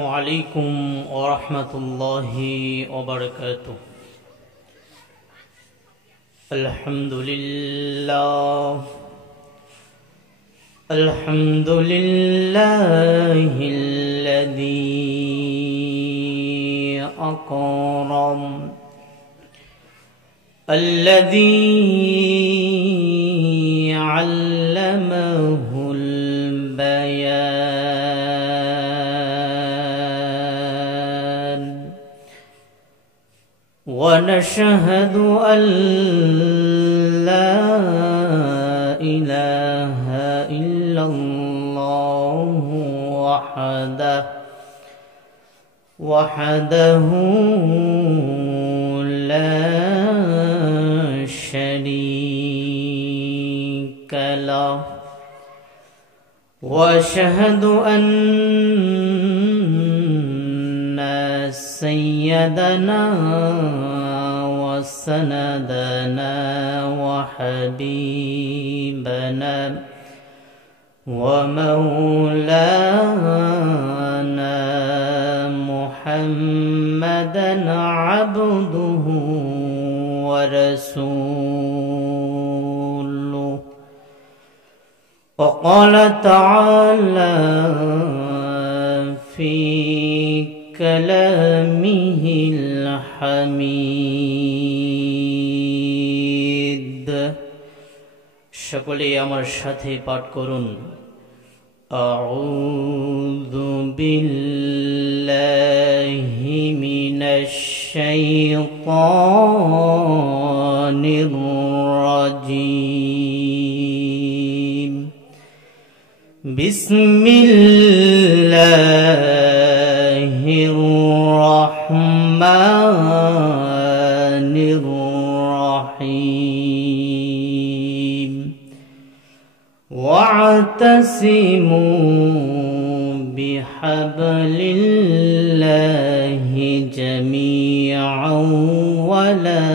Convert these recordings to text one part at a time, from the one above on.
عليكم ورحمة الله وبركاته. الحمد لله الذي أكرم الذي علمه البيان ونشهد أن لا إله إلا الله وحده لا شريك له وأشهد أن سيدنا وسندنا وحبيبنا ومولانا محمدا عبده ورسوله. وقال تعالى في كلامه الحميد সকলে আমার সাথে পাঠ করুন আউযু বিল্লাহি মিনাশ শাইতানির রাজীম বিসমিল্লাহির রহমানির রহিম واعتصموا بحبل الله جميعا ولا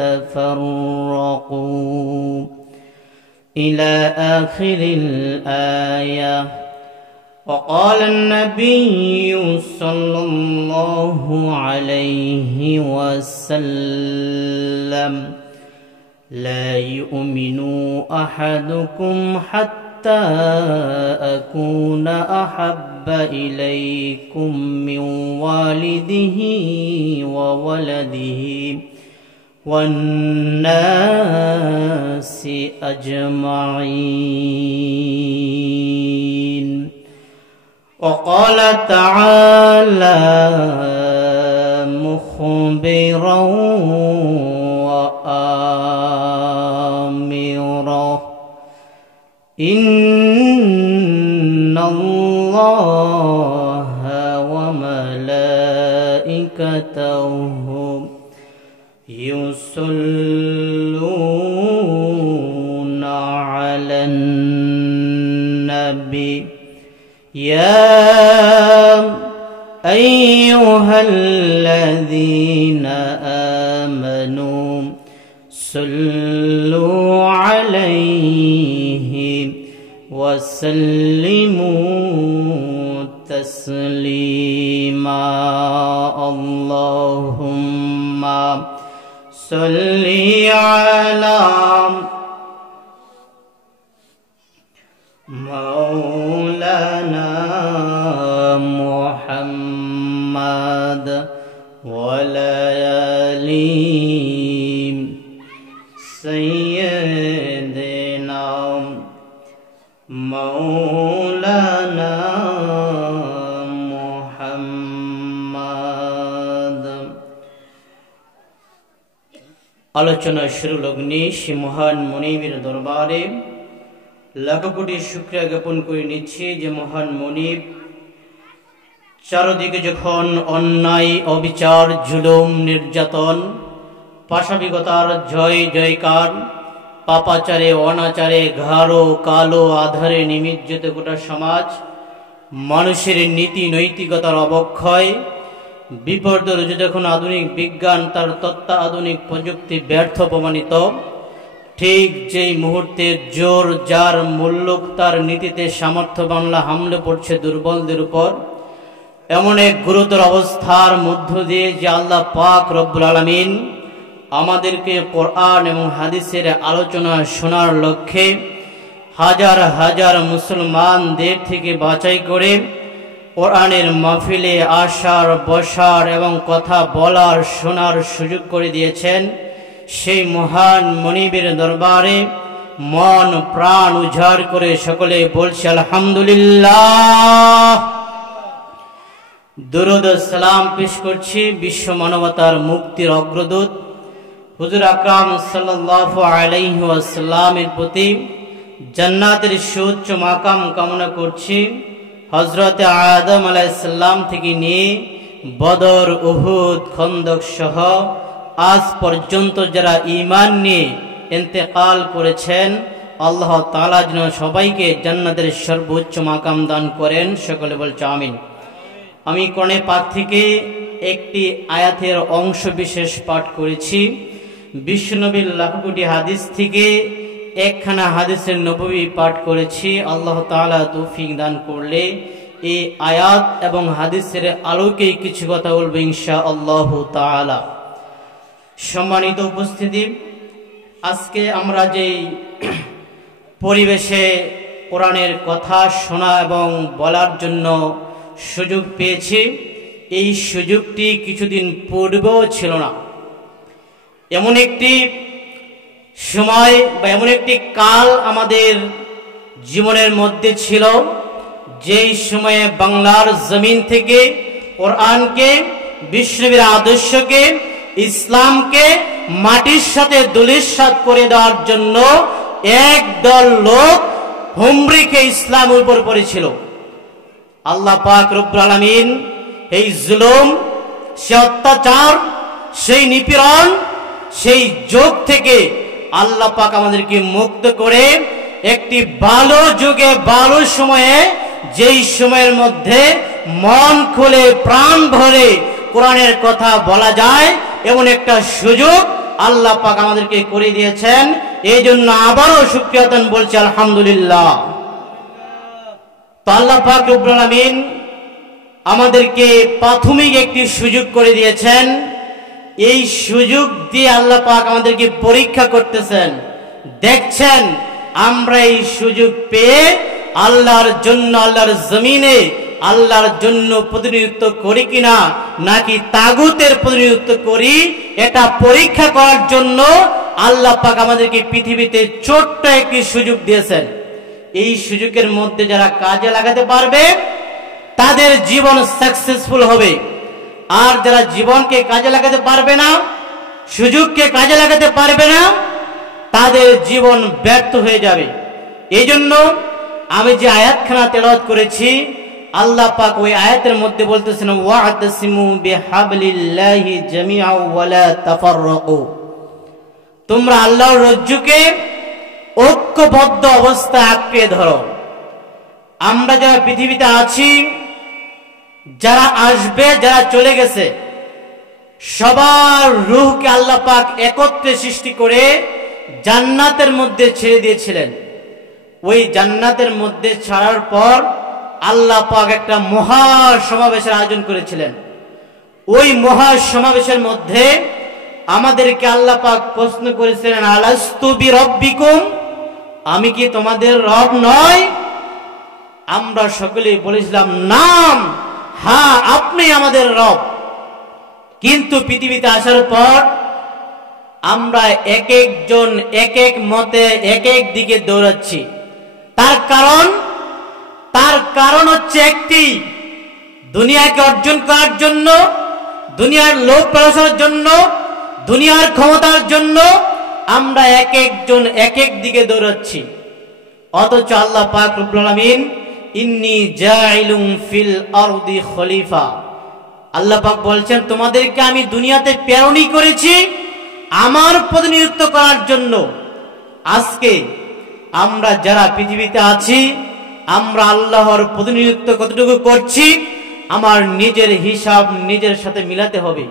تفرقوا إلى آخر الآية. وقال النبي صلى الله عليه وسلم لا يؤمن أحدكم حتى أكون أحب إليكم من والده وولده والناس أجمعين. وقال تعالى مخبرا وآمرا إن الله وملائكته يصلون على النبي يا أيها الذين آمنوا صلوا عليه وسلموا تسليما. اللهم صل على مولانا محمد وعلى آل سيدنا مولانا محمد. আলোচনা শুরু লগ্নে সে মহান মনিবের দরবারে লাখ কোটি শুকরিয়া জ্ঞাপন করে নিচ্ছি যে মহান মনিব চারদিকে যখন অন্যায় অবিচার জুলুম নির্যাতন পাশবিকতার জয় জয়কার পাপাচারে অনাচারে ঘাড়ো কালো আধারে নিমজ্জিত গোটা সমাজ মানুষের নীতি নৈতিকতার অবক্ষয় বিপর্যয় যখন আধুনিক বিজ্ঞান তার তত্ত্বাধুনিক প্রযুক্তি ব্যর্থ প্রমাণিত ঠিক যেই মুহূর্তে জোর যার মূল্যক তার নীতিতে সামর্থ্য বাংলা হামলে পড়ছে দুর্বলদের উপর এমন এক গুরুতর অবস্থার মধ্য দিয়ে যে আল্লাহ পাক রব্বুল আলামিন আমাদেরকে কোরআন এবং হাদিসের আলোচনা শোনার লক্ষ্যে হাজার হাজার মুসলমানদের থেকে বাছাই করে কোরআনের মাহফিলে আসার, বসার এবং কথা বলার, শোনার সুযোগ করে দিয়েছেন। সেই মহান মনিবের দরবারে মন প্রাণ উজাড় করে সকলে বলছি আলহামদুলিল্লাহ। দুরূদ ও সালাম পেশ করছি বিশ্ব মানবতার মুক্তির অগ্রদূত হুজুর আকরাম সাল্লাল্লাহু আলাইহি ওয়াসাল্লামের প্রতি জান্নাতের সুউচ্চ মাকাম কামনা করছি। হযরত আদম আলাইহিস সালাম থেকে নিয়ে বদর, উহুদ, খন্দক সহ আজ পর্যন্ত যারা ঈমান নিয়ে ইন্তেকাল করেছেন, আল্লাহ তাআলা যেন সবাইকে জান্নাতের সর্বোচ্চ মাকাম দান করেন। সকলে বলছে আমিন। আমি কোরআনে পাক থেকে একটি আয়াতের অংশ বিশেষ পাঠ করেছি। বিশ্বনবীর লাখ কোটি হাদিস থেকে একখানা হাদিসের নববী পাঠ করেছি। আল্লাহ তাআলা তৌফিক দান করলে এই আয়াত এবং হাদিসের আলোকে কিছু কথা বলবো ইনশাআল্লাহ তাআলা। সম্মানিত উপস্থিতি, আজকে আমরা যেই পরিবেশে কোরআনের কথা শোনা এবং বলার জন্য সুযোগ পেয়েছি, এই সুযোগটি কিছুদিন পূর্বেও ছিল না। এমন একটি সময় বা এমন একটি কাল আমাদের জীবনের মধ্যে ছিল, যেই সময়ে বাংলার জমিন থেকে কোরআনকে, বিশ্বনবীর আদর্শকে, ইসলামকে মাটির সাথে ধূলিসাৎ করে দেওয়ার জন্য একদল লোক হুমড়ি খেয়ে ইসলামের উপর পড়েছিল। আল্লাহ পাক রব্বুল আলামিন এই জুলুম, সেই অত্যাচার, সেই নিপীড়ন, সেই যোগ থেকে আল্লাহ পাক আমাদেরকে মুক্ত করে একটি ভালো যুগে, ভালো সময়ে, যেই সময়ের মধ্যে মন খুলে প্রাণ ভরে কোরআনের কথা বলা যায় এমন একটা সুযোগ আল্লাহ পাক আমাদেরকে করে দিয়েছেন। এই জন্য আবারও শুকরিয়া বলছি আলহামদুলিল্লাহ। তো আল্লাহ পাক রব্বুল আলামিন আমাদেরকে প্রাথমিক একটি সুযোগ করে দিয়েছেন। এই সুযোগ দিয়ে আল্লাহ পাক আমাদেরকে পরীক্ষা করতেছেন, দেখছেন আমরা এই সুযোগ পেয়ে আল্লাহর জন্য, আল্লাহর জমিনে আল্লাহর জন্য প্রতিনিধিত্ব করি কিনা, নাকি তাগুতের প্রতিনিধিত্ব করি। এটা পরীক্ষা করার জন্য আল্লাহ পাক আমাদেরকে পৃথিবীতে ছোট্ট একটি সুযোগ দিয়েছেন। এই সুযোগের মধ্যে যারা কাজে লাগাতে পারবে তাদের জীবন সাকসেসফুল হবে, আর যারা জীবনকে কাজে লাগাতে পারবে না, সুযোগকে কাজে লাগাতে পারবে না, তাদের জীবন ব্যর্থ হয়ে যাবে। এই জন্য আমি যে আয়াতখানা তেলাওয়াত করেছি, আল্লাহ পাক ওই আয়াতের মধ্যে বলতেছেন ওয়া'তাসিমু বিহাবলিল্লাহি জামিআ ওয়া লা তাফাররাকু, তোমরা আল্লাহর রজ্জুকে ঐক্যবদ্ধ অবস্থায় আঁকড়ে ধরো। আমরা যারা পৃথিবীতে আছি, যারা আসবে, যারা চলে গেছে, সবার রূহকে আল্লাহ পাক একত্রে সৃষ্টি করে জান্নাতের মধ্যে ছেড়ে দিয়েছিলেন। ওই জান্নাতের মধ্যে ছাড়ার পর আল্লাহ পাক একটা মহা সমাবেশের আয়োজন করেছিলেন। ওই মহা সমাবেশের মধ্যে আমাদেরকে আল্লাহ পাক প্রশ্ন করেছিলেন, আলাস্তু বিরব্বিকুম, আমি কি তোমাদের রব নয়? আমরা সকলেই বলেছিলাম নাম, হ্যাঁ আপনি আমাদের রব। কিন্তু পৃথিবীতে আসার পর আমরা এক একজন এক এক মতে এক এক দিকে দৌড়াচ্ছি। তার কারণ হচ্ছে একটি, দুনিয়াকে অর্জন করার জন্য, দুনিয়ার লোভ লালসার জন্য, দুনিয়ার ক্ষমতার জন্য আমরা এক একজন এক এক দিকে দৌড়াচ্ছি। অথচ আল্লাহ পাক রব্বুল আলামিন ইন্নী জাইলুম ফিল আরদি খলিফা, আল্লাহ পাক বলছেন তোমাদেরকে আমি দুনিয়াতে প্রেরণই করেছি আমার প্রতিনিধিত্ব করার জন্য। আজকে আমরা যারা পৃথিবীতে আছি, আমরা আল্লাহর প্রতিনিধিত্ব কতটুকু করছি আমার নিজের হিসাব নিজের সাথে মিলাতে হবে।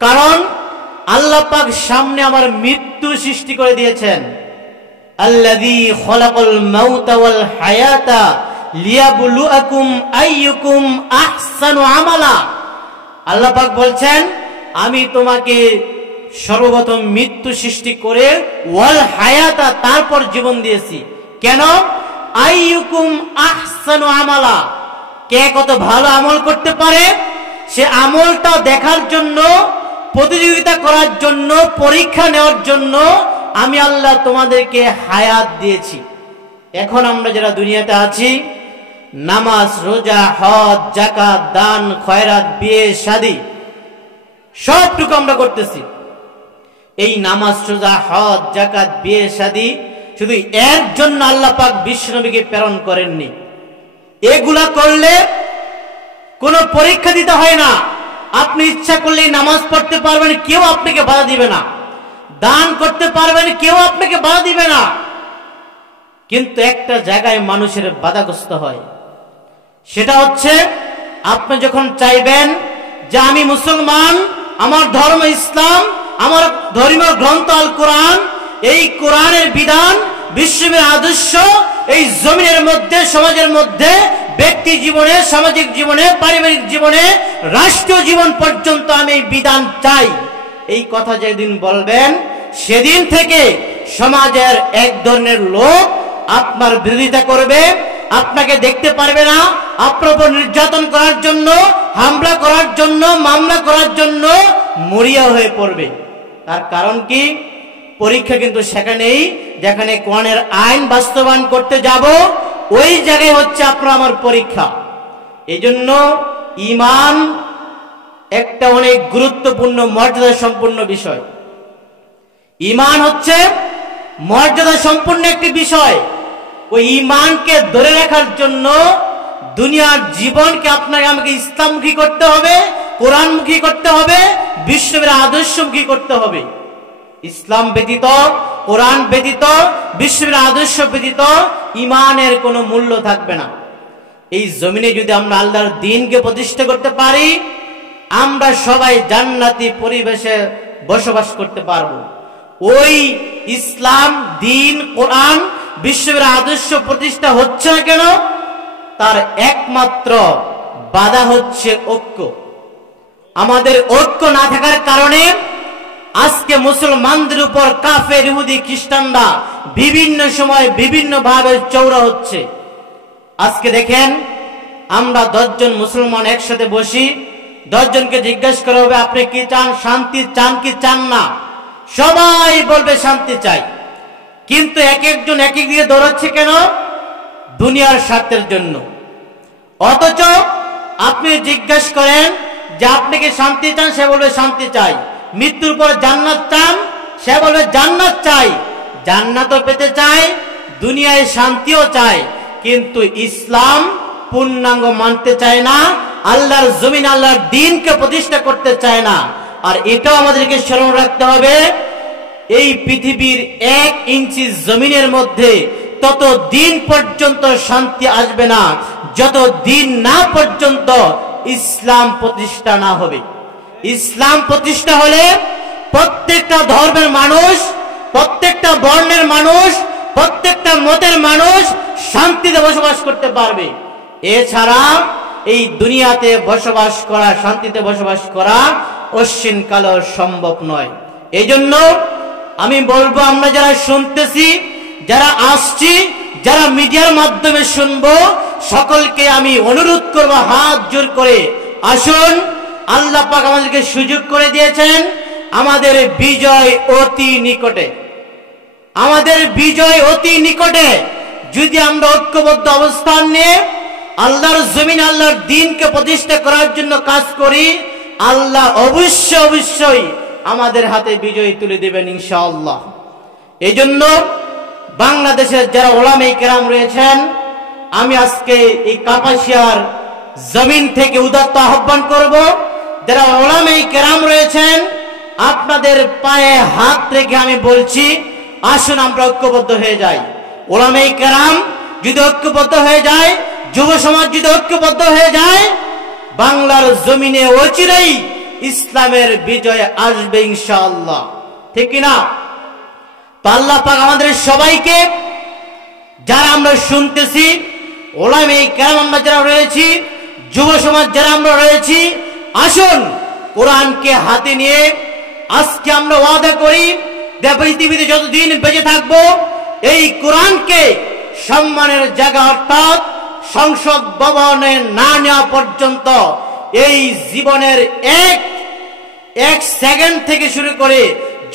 কারণ আল্লাহ পাক সামনে আমার মৃত্যু সৃষ্টি করে দিয়েছেন। আল্লাযী খলাকাল মাউতা ওয়াল হায়াতা লিয়াবলুয়াকুম আইয়ুকুম আহসানু আমালা। আল্লাহ পাক বলছেন আমি তোমাকে সর্বপ্রথম মৃত্যু সৃষ্টি করে ওয়াল হায়াতা তারপর জীবন দিয়েছি। কেন? আইয়ুকুম আহসানু আমালা, কে কত ভালো আমল করতে পারে সে আমলটা দেখার জন্য, প্রতিযোগিতা করার জন্য, পরীক্ষা নেওয়ার জন্য আমি আল্লাহ তোমাদেরকে হায়াত দিয়েছি। এখন আমরা যারা দুনিয়াতে আছি, নামাজ, রোজা, হজ, যাকাত, দান, খয়রাত, বিয়ে শাদী সবটুকু আমরা করতেছি। এই নামাজ, রোজা, হজ, যাকাত, বিয়ে শাদী শুধু এর জন্য আল্লাহ পাক বিশ্বনবীকে প্রেরণ করেননি। এগুলা করলে কোনো পরীক্ষা দিতে হয় না। আপনি ইচ্ছা করলেই নামাজ পড়তে পারবেন, কেউ আপনাকে বাধা দিবে না। দান করতে পারবেন, কেউ আপনাকে বাধা দিবে না। কিন্তু একটা জায়গায় মানুষের বাধাগ্রস্ত হয়, সেটা হচ্ছে আপনি যখন চাইবেন যে আমি মুসলমান, আমার ধর্ম ইসলাম, আমার ধর্মীয় গ্রন্থ আল কোরআন, এই কোরআনের বিধান, বিশ্বের আদর্শ এই জমিনের মধ্যে, সমাজের মধ্যে, ব্যক্তি জীবনে, সামাজিক জীবনে, পারিবারিক জীবনে, রাষ্ট্রীয় জীবন পর্যন্ত আমি এই বিধান চাই, এই কথা যেদিন বলবেন সেদিন থেকে সমাজের এক ধরনের লোক আপনার বিরোধিতা করবে, আপনাকে দেখতে পারবে না, আপনার উপর নির্যাতন করার জন্য, হামলা করার জন্য, মামলা করার জন্য মরিয়া হয়ে পড়বে। তার কারণ কি? পরীক্ষা কিন্তু সেখানেই, যেখানে কোরআনের আইন বাস্তবায়ন করতে যাব, ওই জায়গায় হচ্ছে আপনার আমার পরীক্ষা। এই জন্য ঈমান একটা অনেক গুরুত্বপূর্ণ মর্যাদা সম্পন্ন বিষয়। ঈমান হচ্ছে মর্যাদা সম্পন্ন একটি বিষয়। ওই ঈমানকে ধরে রাখার জন্য দুনিয়ার জীবনকে আপনাকে আমাকে ইসলামমুখী করতে হবে, কোরআনমুখী করতে হবে, বিশ্বের আদর্শমুখী করতে হবে। ইসলাম ব্যতীত, কোরআন ব্যতীত, বিশ্বের আদর্শ ব্যতীত ঈমানের কোনো মূল্য থাকবে না। এই জমিনে যদি আমরা আল্লাহর দ্বীনকে প্রতিষ্ঠা করতে পারি, আমরা সবাই জান্নাতি পরিবেশে বসবাস করতে পারবো। ওই ইসলাম, দ্বীন, কোরআন, বিশ্বের আদর্শ প্রতিষ্ঠা হচ্ছে না কেন? তার একমাত্র বাধা হচ্ছে ঐক্য। আমাদের ঐক্য না থাকার কারণে আজকে মুসলমানদের উপর কাফের, ইহুদি, খ্রিস্টানরা বিভিন্ন সময় বিভিন্ন ভাবে চওড়া হচ্ছে। আজকে দেখেন, আমরা 10 জন মুসলমান একসাথে বসি, 10 জনকে জিজ্ঞাসা করা হবে আপনি কি চান, শান্তি চান কি চান না? সবাই বলবে শান্তি চাই। কিন্তু এক একজন এক এক দিকে দৌড়াচ্ছে কেন? দুনিয়ার স্বার্থের জন্য। অথচ আপনি জিজ্ঞাসা করেন যে আপনি কি শান্তি চান, সে বলবে শান্তি চাই। মৃত্যুর পর জান্নাত চান, সে বলবে জান্নাত চাই। জান্নাতও পেতে চায়, দুনিয়ায় শান্তিও চায়, কিন্তু ইসলাম পূর্ণাঙ্গ মানতে চায় না, আল্লাহর জমিন, আল্লাহর দ্বীনকে প্রতিষ্ঠা করতে চায় না। আর এটাও আমাদেরকে স্মরণ রাখতে হবে, এই পৃথিবীর 1 ইঞ্চি জমিনের মধ্যে তত দিন পর্যন্ত শান্তি আসবে না যত দিন না পর্যন্ত ইসলাম প্রতিষ্ঠা না হবে। ইসলাম প্রতিষ্ঠা হলে প্রত্যেকটা ধর্মের মানুষ, প্রত্যেকটা বর্ণের মানুষ, প্রত্যেকটা মতের মানুষ শান্তিতে বসবাস করতে পারবে। এছাড়া এই দুনিয়াতে বসবাস করা, শান্তিতে বসবাস করা অশ্বিন কালো সম্ভব নয়। এই জন্য আমি বলবো, আমরা যারা শুনতেছি, যারা আসছি, যারা মিডিয়ার মাধ্যমে শুনবো, সকলকে আমি অনুরোধ করবো হাত জোর করে, আসুন, আল্লাহ পাক আমাদেরকে সুযোগ করে দিয়েছেন, আমাদের বিজয় অতি নিকটে, আমাদের বিজয় অতি নিকটে। যদি আমরা ঐক্যবদ্ধ অবস্থান নিয়ে আল্লাহর জমিন, আল্লাহর দ্বীনকে প্রতিষ্ঠা করার জন্য কাজ করি, আল্লাহ অবশ্যই আমাদের হাতে বিজয় তুলে দেবেন ইনশাআল্লাহ। এই জন্য বাংলাদেশের যারা ওলামায়ে কেরাম রয়েছেন, আমি আজকে এই কাপাসিয়ার জমিন থেকে উদাত্ত আহ্বান করব, যারা ওলামায়ে কেরাম রয়েছেন, আপনাদের পায়ে হাত রেখে আমি বলছি, আসুন আমরা ঐক্যবদ্ধ হয়ে যাই। ওলামায়ে কেরাম যদি ঐক্যবদ্ধ হয়ে যায়, যুব সমাজ যদি ঐক্যবদ্ধ হয়ে যায়, বাংলার জমিনে অচিরেই ইসলামের বিজয় আসবে ইনশাআল্লাহ। ঠিক কিনা? তো আল্লাহ পাক আমাদের সবাইকে, যারা আমরা শুনতেছি, ওলামায়ে কেরাম আমরা যারা রয়েছি, যুব সমাজ যারা আমরা রয়েছি, আসুন কোরআনকে হাতে নিয়ে আজকে আমরা ওয়াদা করি যে পৃথিবীতে যতদিন বেঁচে থাকবো এই কোরআনকে সম্মানের জায়গা অর্থাৎ সংসদ ভবনে না নেওয়া পর্যন্ত এই জীবনের এক সেকেন্ড থেকে শুরু করে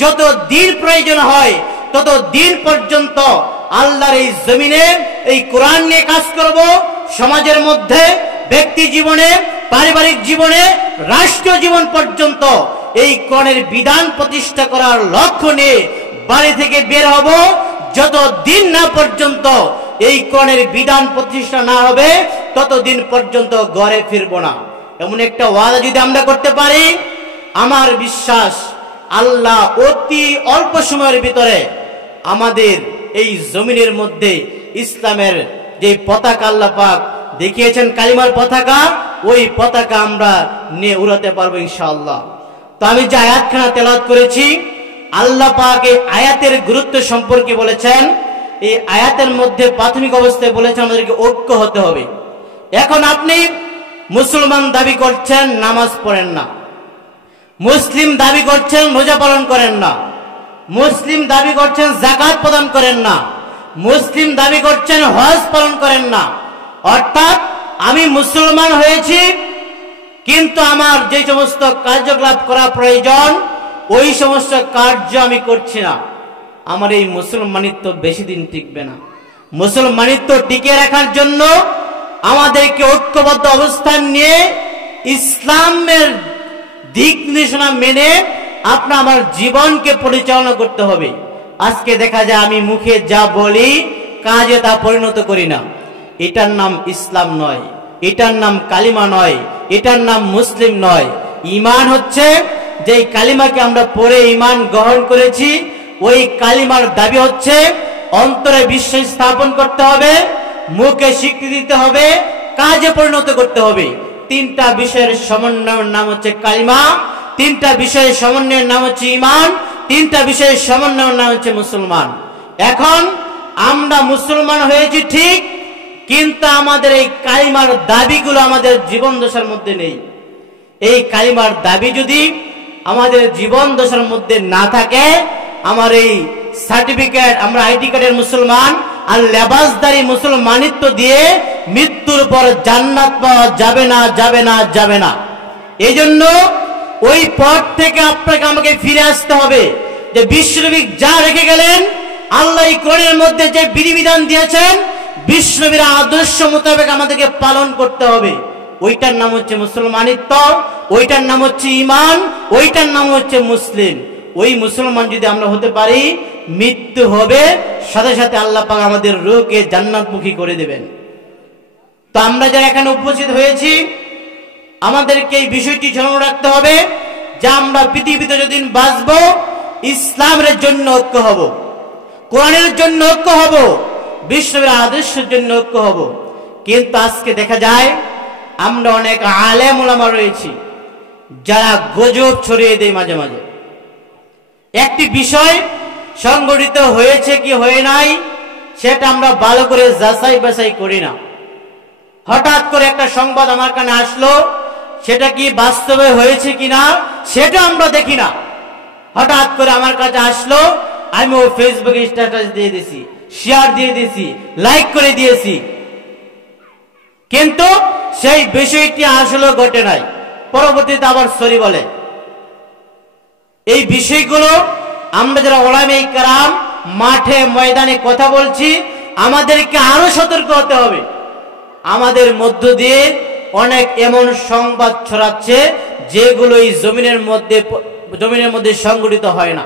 যত দিন প্রয়োজন হয় তত দিন পর্যন্ত আল্লাহর এই জমিনে এই কোরআন নিয়ে কাজ করব। সমাজের মধ্যে, ব্যক্তি জীবনে, পারিবারিক জীবনে, রাষ্ট্র জীবন পর্যন্ত এই কোরআনের বিধান প্রতিষ্ঠা করার লক্ষ্য নিয়ে বাড়ি থেকে বের হব। যত দিন না পর্যন্ত এই কোরআনের বিধান প্রতিষ্ঠা না হবে ততদিন পর্যন্ত ঘরে ফিরব না। এমন একটা ওয়াদা যদি আমরা করতে পারি, আমার বিশ্বাস আল্লাহ অতি অল্প সময়ের ভিতরে আমাদের এই জমিনের মধ্যে ইসলামের যে পতাকা আল্লাহ পাক দেখিয়েছেন, কালিমার পতাকা, ওই পতাকা আমরা নিয়ে উড়াতে পারবো ইনশাআল্লাহ। তো আমি যে আয়াতখানা তেলাওয়াত করেছি, আল্লাহ পাক এই আয়াতের গুরুত্ব সম্পর্কে বলেছেন। এই আয়াতের মধ্যে প্রাথমিক অবস্থায় বলেছেন আমাদেরকে ঐক্য হতে হবে। এখন আপনি মুসলমান দাবি করছেন, নামাজ পড়েন না। মুসলিম দাবি করছেন, রোজা পালন করেন না। মুসলিম দাবি করছেন, যাকাত প্রদান করেন না। মুসলিম দাবি করছেন, হজ পালন করেন না। অর্থাৎ আমি মুসলমান হয়েছি, কিন্তু আমার যে সমস্ত কার্যকলাপ করা প্রয়োজন ওই সমস্ত কার্য আমি করছি না। আমার এই মুসলমানিত্ব বেশি দিন টিকবে না। মুসলমানিত্ব টিকে রাখার জন্য আমাদেরকে ঐক্যবদ্ধ অবস্থান নিয়ে ইসলামের দিক নির্দেশনা মেনে আপনার আমার জীবনকে পরিচালনা করতে হবে। আজকে দেখা যায় আমি মুখে যা বলি কাজে তা পরিণত করি না। এটার নাম ইসলাম নয়, এটার নাম কালিমা নয়, এটার নাম মুসলিম নয়। ঈমান হচ্ছে যে কালিমাকে আমরা পড়ে ঈমান গ্রহণ করেছি, ওই কালিমার দাবি হচ্ছে অন্তরে বিশ্বাস স্থাপন করতে হবে, মুখে স্বীকৃতি দিতে হবে, কাজে পরিণত করতে হবে। তিনটা বিষয়ের সমন্বয়ের নাম হচ্ছে কালিমা, তিনটা বিষয়ের সমন্বয়ের নাম হচ্ছে ঈমান, তিনটা বিষয়ের সমন্বয়ের নাম হচ্ছে মুসলমান। এখন আমরা মুসলমান হয়েছি ঠিক, কিন্তু আমাদের এই কালিমার দাবিগুলো আমাদের জীবন দশার মধ্যে নেই। এই কালিমার দাবি যদি আমাদের জীবন দশার মধ্যে না থাকে, আমার এই সার্টিফিকেট, আমরা আইডি কার্ডের মুসলমান আর লেবাসদারি মুসলমানিত্ব দিয়ে মৃত্যুর পর জান্নাত পাওয়া যাবে না, যাবে না, যাবে না। এই জন্য ওই পথ থেকে আপনাকে আমাকে ফিরে আসতে হবে যে বিশ্বনবী যা রেখে গেলেন, আল্লাহ এই কোরআনের মধ্যে যে বিধিবিধান দিয়েছেন, বিশ্বনবীর আদর্শ মোতাবেক আমাদেরকে পালন করতে হবে। ওইটার নাম হচ্ছে মুসলমানিত্ব, ওইটার নাম হচ্ছে ঈমান, ওইটার নাম হচ্ছে মুসলিম। ওই মুসলমান যদি আমরা হতে পারি, মৃত্যু হবে সাথে সাথে আল্লাহ পাক আমাদের রূহকে জান্নাতমুখী করে দেবেন। তো আমরা যারা এখানে উপস্থিত হয়েছি, আমাদেরকে এই বিষয়টি স্মরণ রাখতে হবে যে আমরা পৃথিবীতে যতদিন বাঁচব ইসলামের জন্য ঐক্য হব, কোরআনের জন্য ঐক্য হব, বিশ্বনবীর আদর্শের জন্য ঐক্য হব। কিন্তু আজকে দেখা যায় আমরা অনেক আলেম ওলামা রয়েছি যারা গুজব ছড়িয়ে দেয় মাঝে মাঝে। একটি বিষয় সংগঠিত হয়েছে কি হয়ে নাই সেটা আমরা ভালো করে যাচাই বাছাই করি না। হঠাৎ করে একটা সংবাদ আমার কানে আসলো, সেটা কি বাস্তবে হয়েছে কিনা সেটা আমরা দেখি না। হঠাৎ করে আমার কাছে আসলো, আমি ও ফেসবুকে স্ট্যাটাস দিয়ে দিয়েছি, শেয়ার দিয়ে দিয়েছি, লাইক করে দিয়েছি, কিন্তু সেই বিষয়টি আসলে ঘটে নাই। পরবর্তীতে আবার সরি বলে। এই বিষয়গুলো আমরা যারা ওলামায়ে কেরাম মাঠে ময়দানে কথা বলছি, আমাদেরকে আরো সতর্ক হতে হবে। আমাদের মধ্য দিয়ে অনেক এমন সংবাদ ছড়াচ্ছে যেগুলো এই জমিনের মধ্যে সংগঠিত হয় না।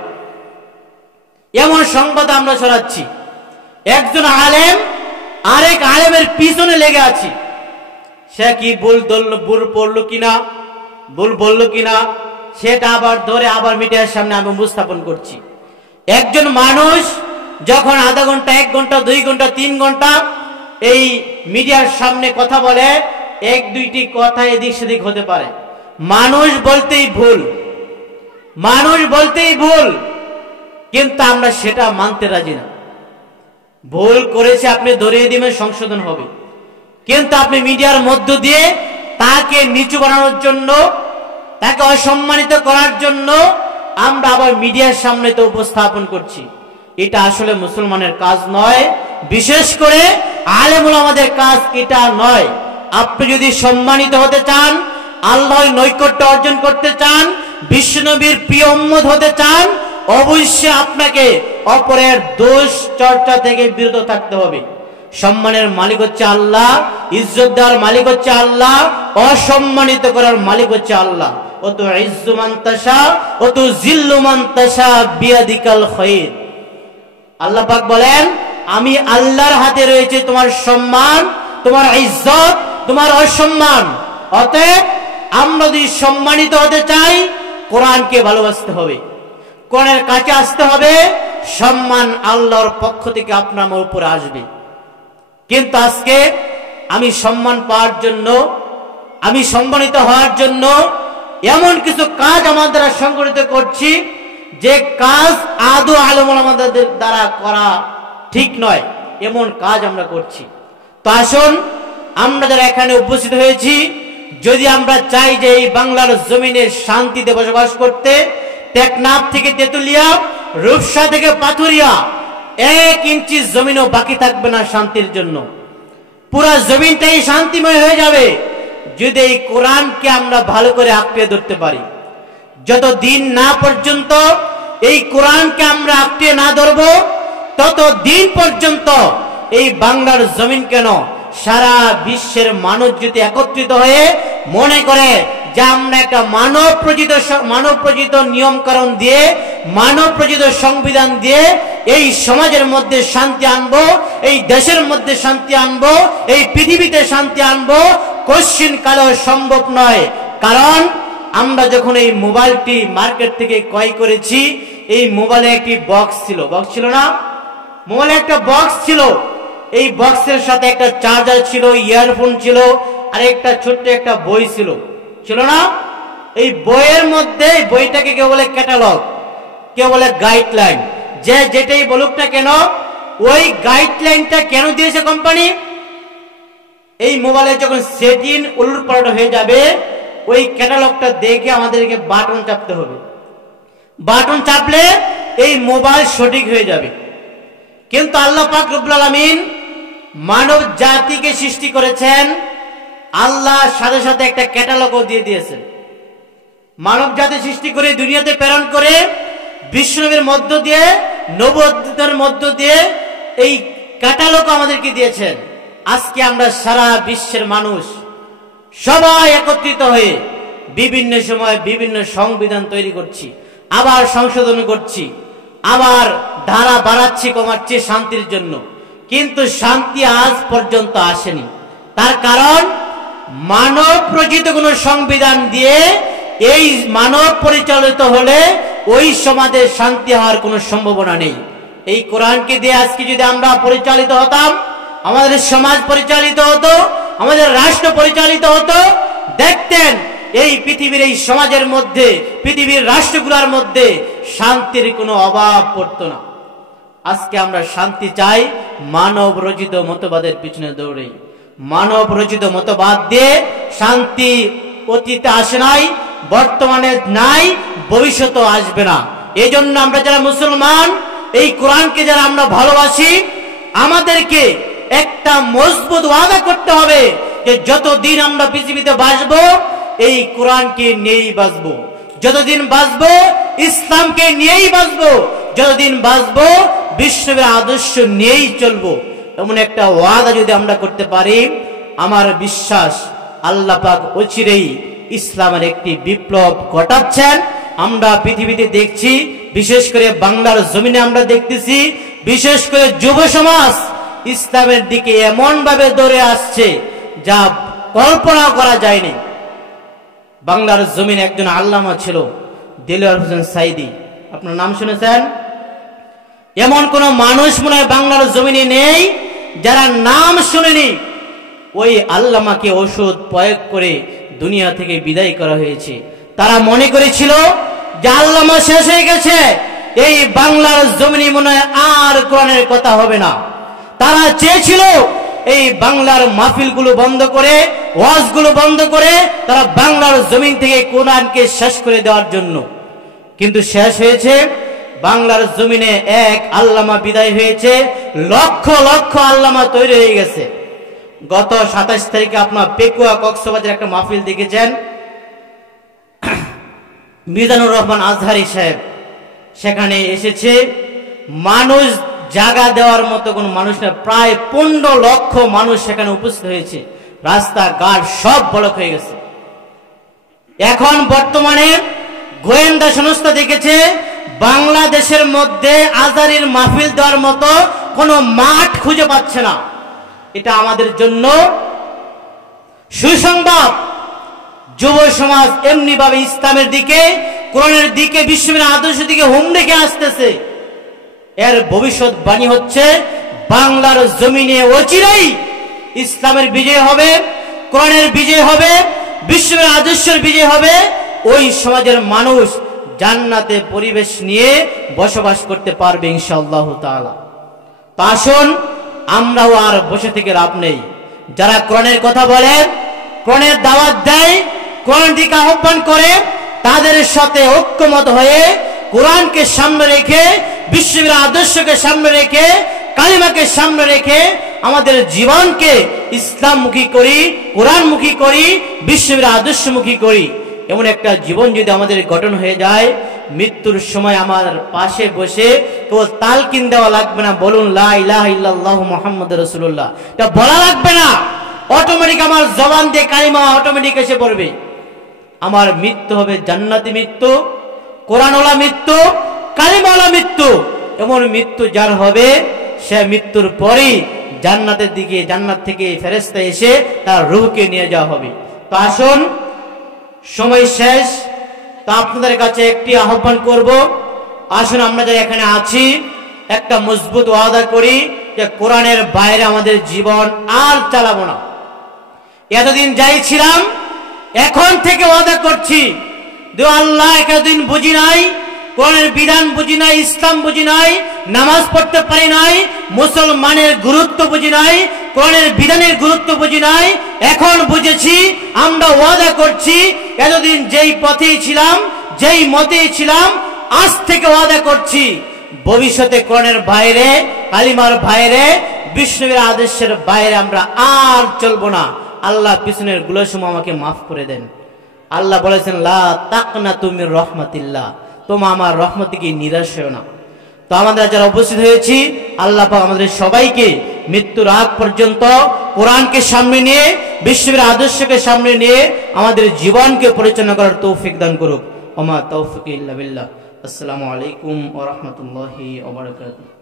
এমন সংবাদ আমরা ছড়াচ্ছি, একজন আলেম আরেক আলেমের পিছনে লেগে আছি, সে কি ভুল পড়লো কিনা, ভুল বললো কিনা, সেটা আবার ধরে আবার মিডিয়ার সামনে আমি উপস্থাপন করছি। একজন মানুষ যখন আধা ঘন্টা, 1 ঘন্টা, 2 ঘন্টা, 3 ঘন্টা এই মিডিয়ার সামনে কথা বলে, 1-2টি কথা এদিক সেদিক হতে পারে। মানুষ বলতেই ভুল, মানুষ বলতেই ভুল, কিন্তু আমরা সেটা মানতে রাজি না। ভুল করেছে আপনি ধরিয়ে দিবেন, সংশোধন হবে। কিন্তু আপনি মিডিয়ার মধ্য দিয়ে তাকে নিচু বানানোর জন্য, তাকে অসম্মানিত করার জন্য আমরা আবার মিডিয়ার সামনে তো উপস্থাপন করছি। এটা আসলে মুসলমানের কাজ নয়, বিশেষ করে আলেম ওলামাদের কাজ এটা নয়। আপনি যদি সম্মানিত হতে চান, আল্লাহর নৈকট্য অর্জন করতে চান, বিশ্বনবীর প্রিয় উম্মত হতে চান, অবশ্যই আপনাকে অপরের দোষ চর্চা থেকে বিরত থাকতে হবে। সম্মানের মালিক হচ্ছে আল্লাহ, ইজ্জত দেওয়ার মালিক হচ্ছে আল্লাহ, অসম্মানিত করার মালিক হচ্ছে আল্লাহ। ওতু ইজ্জু মান তাশা ওতু জিল্লু মান তাশা বিয়াদিকাল খায়র। আল্লাহ পাক বলেন, আমি আল্লাহর হাতে রয়েছে তোমার সম্মান, তোমার ইজ্জত, তোমার অসম্মান। অতএব আমরা যদি সম্মানিত হতে চাই, কোরআনকে ভালোবাসতে হবে, কোরআনের কাছে আসতে হবে, সম্মান আল্লাহর পক্ষ থেকে আপনার আমার উপরে আসবে। কিন্তু আজকে আমি সম্মান পাওয়ার জন্য, আমি সম্মানিত হওয়ার জন্য এমন কিছু কাজ আমাদের দ্বারা সংগঠিত করছি যে কাজ আদৌ আলেম ওলামাদের দ্বারা করা ঠিক নয়, এমন কাজ আমরা করছি। তো আসুন, আমরা যারা এখানে উপস্থিত হয়েছি, যদি আমরা চাই যে এই বাংলার জমিনে শান্তিতে বসবাস করতে, টেকনাফ থেকে তেতুলিয়া, রূপসা থেকে পাথুরিয়া 1 ইঞ্চি জমিনও বাকি থাকবে না শান্তির জন্য। পুরা জমিনটাই শান্তিময় হয়ে যাবে যদি এই কোরআনকে আমরা ভালো করে আঁকড়ে ধরতে পারি। যতদিন না পর্যন্ত এই কোরআনকে আমরা আঁকড়ে না ধরবো, ততদিন পর্যন্ত এই বাংলার জমিন কেন, সারা বিশ্বের মানুষ যদি একত্রিত হয়ে মনে করে যে আমরা একটা মানব প্রচিত নিয়ম কারণ দিয়ে, মানব প্রচিত সংবিধান দিয়ে এই সমাজের মধ্যে শান্তি আনবো, এই দেশের মধ্যে শান্তি আনবো, এই পৃথিবীতে শান্তি আনবো, কোশ্চিন কালেও সম্ভব নয়। কারণ আমরা যখন এই মোবাইলটি মার্কেট থেকে ক্রয় করেছি, এই মোবাইলে একটি বক্স ছিল না, মোবাইলে একটা বক্স ছিল, এই বক্সের সাথে একটা চার্জার ছিল, ইয়ারফোন ছিল, আর একটা ছোট্ট একটা বই ছিল না। এই বইয়ের মধ্যে, বইটাকে কেউ বলে ক্যাটালগ, কেউ বলে গাইডলাইন, যে যেটাই বলুক না কেন, ওই গাইডলাইনটা কেন দিয়েছে কোম্পানি? এই মোবাইলে যখন সেটিং উলটপালট হয়ে যাবে, ওই ক্যাটালগটা দেখে আমাদেরকে বাটন চাপতে হবে, বাটন চাপলে এই মোবাইল সঠিক হয়ে যাবে। কিন্তু আল্লাহ পাক রব্বুল আলামিন মানব জাতিকে সৃষ্টি করেছেন, আল্লাহ সাথে সাথে একটা ক্যাটালগও দিয়ে দিয়েছেন। মানব জাতি সৃষ্টি করে দুনিয়াতে প্রেরণ করে বিশ্বনবীর মধ্য দিয়ে, নবুয়তের মধ্য দিয়ে এই ক্যাটালগ আমাদেরকে দিয়েছেন। আজকে আমরা সারা বিশ্বের মানুষ সবাই একত্রিত হয়ে বিভিন্ন সময় বিভিন্ন সংবিধান তৈরি করছি, আবার সংশোধন করছি, আবার ধারা বাড়াচ্ছি কমাচ্ছি শান্তির জন্য, কিন্তু শান্তি আজ পর্যন্ত আসেনি। তার কারণ মানব প্রচিত কোন সংবিধান দিয়ে এই মানব পরিচালিত হলে ওই সমাজে শান্তি হওয়ার কোনো সম্ভাবনা নেই। এই কোরআনকে দিয়ে আজকে যদি আমরা পরিচালিত হতাম, আমাদের সমাজ পরিচালিত হতো, আমাদের রাষ্ট্র পরিচালিত হতো, দেখতেন এই পৃথিবীর এই সমাজের মধ্যে, পৃথিবীর রাষ্ট্রগুলোর মধ্যে শান্তির কোনো অভাব পড়তো না। আজকে আমরা শান্তি চাই মানব রচিত মতবাদের পিছনে দৌড়ে। মানব রচিত মতবাদ দিয়ে শান্তি অতীতে আসে নাই, বর্তমানে নাই, ভবিষ্যতেও আসবে না। এই জন্য আমরা যারা মুসলমান, এই কোরআনকে যারা আমরা ভালোবাসি, আমাদেরকে একটা মজবুত ওয়াদা করতে হবে যে যতদিন আমরা পৃথিবীতে বাঁচবো এই কোরআনকে নিয়েই বাঁচবো, যতদিন বাঁচবো ইসলামকে নিয়েই বাঁচবো, যতদিন বাঁচবো বিশ্বনবীর আদর্শ নিয়েই চলবো। এমন একটা ওয়াদা যদি আমরা করতে পারি, আমার বিশ্বাস আল্লাহ পাক অচিরেই ইসলামের একটি বিপ্লব ঘটাচ্ছেন। আমরা পৃথিবীতে দেখছি, বিশেষ করে বাংলার জমিনে আমরা দেখতেছি, বিশেষ করে যুব সমাজ ইসলামের দিকে এমন ভাবে দৌড়ে আসছে যা কল্পনা করা যায়নি। বাংলার জমিনে একজন আল্লামা ছিল, দেলোয়ার হোসেন সাইদি, আপনার নাম শুনেছেন? এমন কোন মানুষ মনে হয় বাংলার জমিনে নেই যারা নাম শুনেনি। ওই আল্লামাকে ওষুধ প্রয়োগ করে দুনিয়া থেকে বিদায় করা হয়েছে। তারা মনে করেছিল যে আল্লামা শেষ হয়ে গেছে, এই বাংলার জমিনে মনে হয় আর কোরআনের কথা হবে না। তারা চেয়েছিল এই বাংলার মাহফিলগুলো বন্ধ করে, ওয়াজগুলো বন্ধ করে তারা বাংলার জমিন থেকে কোরআনকে শেষ করে দেওয়ার জন্য। কিন্তু শেষ হয়েছে, বাংলার জমিনে এক আল্লামা বিদায় হয়েছে, লক্ষ লক্ষ আল্লামা তৈরি হয়ে গেছে। গত 27 তারিখে আপনার পেকুয়া কক্সবাজার একটা মাহফিল দেখেছেন, মিজানুর রহমান আজহারি সাহেব সেখানে এসেছে। মানুষ জায়গা দেওয়ার মতো কোন মানুষ না, প্রায় 15 লক্ষ মানুষ সেখানে উপস্থিত হয়েছে। রাস্তাঘাট সব ব্লক হয়ে গেছে। এখন বর্তমানে গোয়েন্দা সংস্থা দেখেছে বাংলাদেশের মধ্যে আজহারির মাহফিল দেওয়ার মতো কোনো মাঠ খুঁজে পাচ্ছে না। এটা আমাদের জন্য সুসংবাদ। যুব সমাজ এমনি ভাবে ইসলামের দিকে, কোরআনের দিকে, বিশ্ববিদ্যালয়ের আদর্শের দিকে হুম রেখে আসতেছে। এর ভবিষ্যৎবাণী হচ্ছে বাংলার জমিনে অচিরেই ইসলামের বিজয় হবে, কোরআনের বিজয় হবে, বিশ্ববিদ্যালয়ের আদর্শের বিজয় হবে। ওই সমাজের মানুষ জান্নাতে পরিবেশ নিয়ে বসবাস করতে পারবে ইনশাআল্লাহ তাআলা। তো আসুন, আমরাও আর বসে থেকে লাভ নেই। যারা কোরআনের কথা বলে, কোরআনের দাওয়াত দেয়, কোরআন দিকে আহ্বান করে, তাদের সাথে ঐক্যমত হয়ে কোরআনকে সামনে রেখে, বিশ্ববিদ্যালয়ের আদর্শকে সামনে রেখে, কালিমাকে সামনে রেখে আমাদের জীবনকে ইসলামমুখী করি, কোরআনমুখী করি, বিশ্ববিদ্যালয়ের আদর্শমুখী করি। এমন একটা জীবন যদি আমাদের গঠন হয়ে যায়, মৃত্যুর সময় আমার পাশে বসে কেবল তালকিন দেওয়া লাগবে না, বলুন লা ইলাহা ইল্লাল্লাহু মুহাম্মাদুর রাসূলুল্লাহ, এটা বলা লাগবে না, অটোমেটিক আমার জবান দিয়ে কালিমা অটোমেটিক এসে পড়বে। আমার মৃত্যু হবে জান্নাতি মৃত্যু, কোরআনওয়ালা মৃত্যু, কালিমাওয়ালা মৃত্যু। এমন মৃত্যু যার হবে, সে মৃত্যুর পরেই জান্নাতের দিকে, জান্নাত থেকে ফেরেশতা এসে তার রূহকে নিয়ে যাওয়া হবে। তো আসুন, সময় শেষ। তো আপনাদের কাছে একটি আহ্বান করব, আসুন আমরা যারা এখানে আছি একটা মজবুত ওয়াদা করি যে কোরআনের বাইরে আমাদের জীবন আর চালাবো না। এতদিন যাই ছিলাম, এখন থেকে ওয়াদা করছি, আল্লাহ এতদিন বুঝি নাই, কোরআনের বিধান বুঝি নাই, ইসলাম বুঝি নাই, নামাজ পড়তে পারি নাই, মুসলমানের গুরুত্ব বুঝি নাই, কোরআনের বিধানের গুরুত্ব বুঝি নাই। এখন বুঝেছি। আমরা ওয়াদা করছি, এতদিন যেই পথেই ছিলাম, যেই মতেই ছিলাম, আজ থেকে ওয়াদা করছি ভবিষ্যতে কোরআনের বাইরে, কালিমার বাইরে, বিষ্ণুবীর আদেশের বাইরে আমরা আর চলবো না। আল্লাহ পিছনের গুলোসমূহ আমাকে মাফ করে দেন। আল্লাহ বলেছেন, লা তাকনাতু মির রাহমাতিল্লাহ, তোমরা আমার রহমত থেকে নিরাশ হও না। তো আমাদের যারা উপস্থিত হয়েছি, আল্লাহ পাক আমাদের সবাইকে মৃত্যুর আগ পর্যন্ত কোরআনকে সামনে নিয়ে, বিশ্ববিদ্যালয়ের আদর্শকে সামনে নিয়ে আমাদের জীবনকে পরিচালনা করার তৌফিক দান করুক। ওমা তৌফিক ইল্লা বিল্লাহ। আসসালামু আলাইকুম ওয়া রাহমাতুল্লাহি ওয়া বারাকাতুহু।